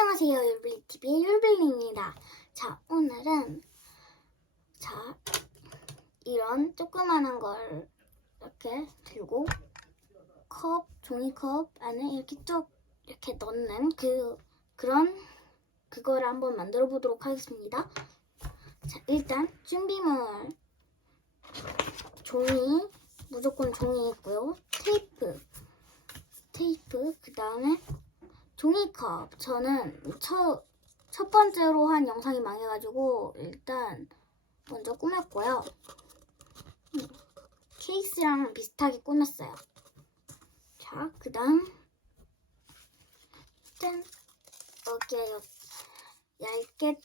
안녕하세요. 율블리TV의 율블리입니다. 자, 오늘은, 자, 이런 조그만한 걸 이렇게 들고, 컵, 종이컵 안에 이렇게 쭉 이렇게 넣는 그, 그런, 그거를 한번 만들어 보도록 하겠습니다. 자, 일단, 준비물. 종이, 무조건 종이 있고요. 테이프, 테이프, 그 다음에 종이컵. 저는 첫, 첫 번째로 한 영상이 망해가지고 일단 먼저 꾸몄고요. 음, 케이스랑 비슷하게 꾸몄어요. 자, 그 다음 짠! 요- 얇게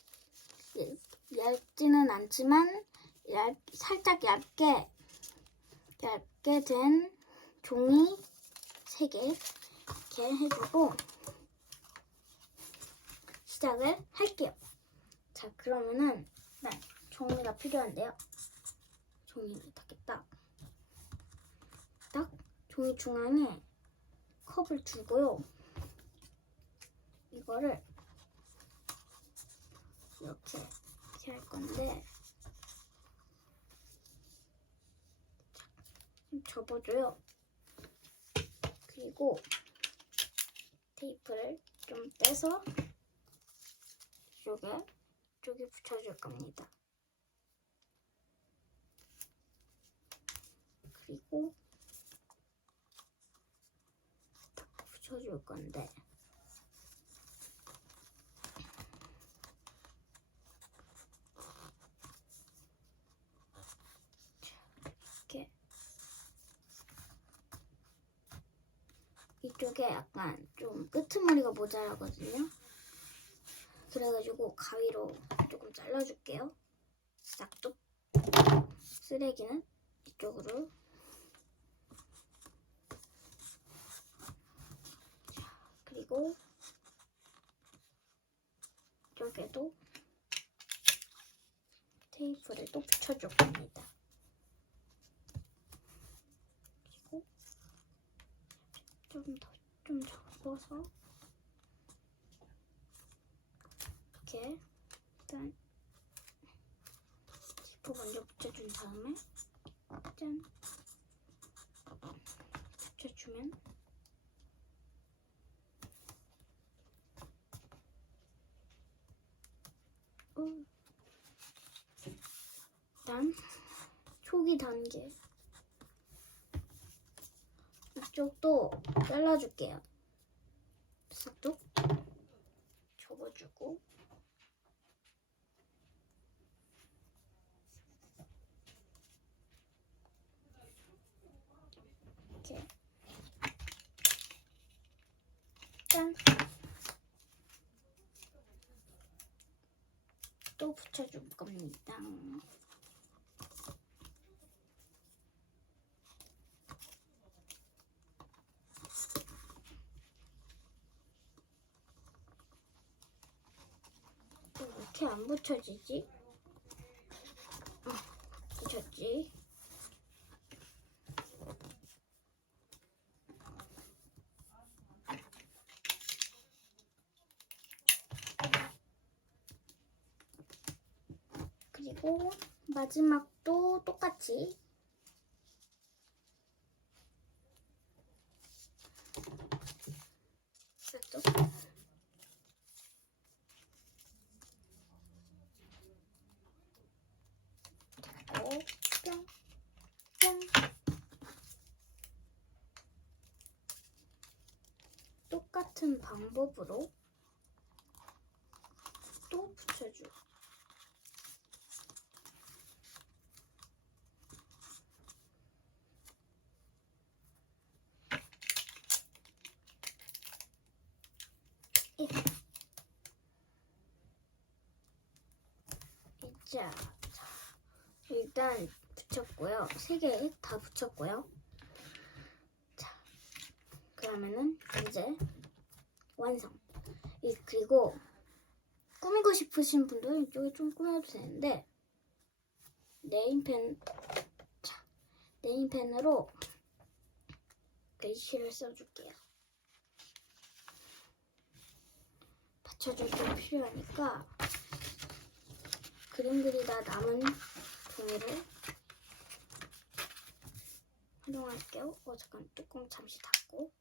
얇- 얇지는 않지만 얇, 살짝 얇게 얇게 된 종이 3개 이렇게 해주고 시작을 할게요. 자, 그러면은 네, 종이가 필요한데요. 종이를 이렇게 딱, 딱 종이 중앙에 컵을 두고요. 이거를 이렇게 이렇게 할 건데 좀 접어줘요. 그리고 테이프를 좀 떼서 이쪽에 이쪽에 붙여줄 겁니다. 그리고 딱 붙여줄 건데 자, 이렇게 이쪽에 약간 좀 끄트머리가 모자라거든요. 그래가지고 가위로 조금 잘라줄게요. 싹둑. 쓰레기는 이쪽으로. 자, 그리고 이쪽에도 테이프를 또 붙여줄 겁니다. 그리고 좀 더 좀 접어서 이렇게 일단 지퍼 먼저 붙여준 다음에 짠 붙여주면 음. 일단 초기 단계 이쪽도 잘라줄게요. 싹둑 접어주고 이렇게 짠. 또 붙여줄 겁니다. 왜 이렇게 안 붙여지지? 어, 붙였지. 그리고 마지막도 똑같이 뿅. 똑같은 방법으로 또 붙여줘. 이. 자, 자, 일단 붙였고요. 세 개 다 붙였고요. 자, 그러면은 이제 완성. 이 그리고 꾸미고 싶으신 분들은 이쪽에 좀 꾸며도 되는데 네임펜 자, 네임펜으로 글씨를 써줄게요. 붙여줄 게 필요하니까 그림 그리다 남은 종이를 활용할게요. 어 잠깐 뚜껑 잠시 닫고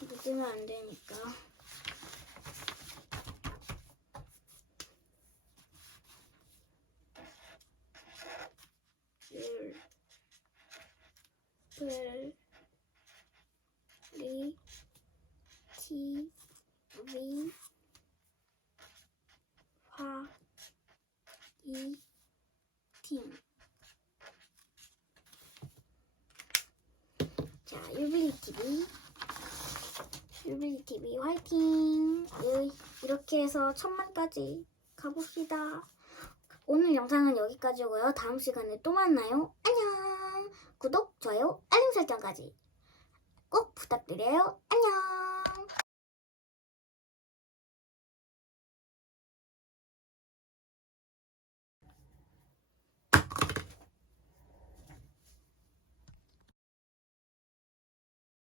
묻으면 안 되니까 율, 을, 리, 티, 위, 화, 이, 팀. 자, 유블리 TV. 유블리 TV 화이팅! 예, 이렇게 해서 천만까지 가봅시다. 오늘 영상은 여기까지고요. 다음 시간에 또 만나요. 안녕! 구독, 좋아요, 알림 설정까지 꼭 부탁드려요. 안녕!